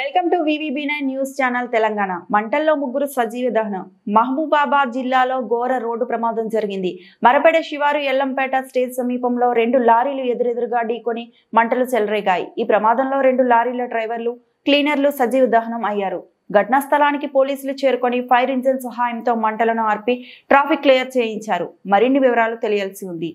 Welcome to VVB9 news channel Telangana. మంటల్లో ముగ్గురు సజీవ దహనం. మహబూబాబాద్ జిల్లాలో ఘోర రోడ్డు ప్రమాదం జరిగింది. మరపెడ శివారు ఎల్లంపేట స్టేజ్ సమీపంలో 2 లారీలు ఎదురెదురుగా ఢీకొని మంటలు చెలరేగాయి. ఈ ప్రమాదంలో 2 లారీల డ్రైవర్లు, క్లీనర్లు సజీవ దహనం అయ్యారు. ఘటనా స్థలానికి పోలీసులు చేరుకొని ఫైర్ ఇంజిన్ సహాయంతో మంటలను ఆర్పి ట్రాఫిక్ క్లియర్ చేయించారు. మరిన్ని వివరాలు తెలియాల్సి ఉంది.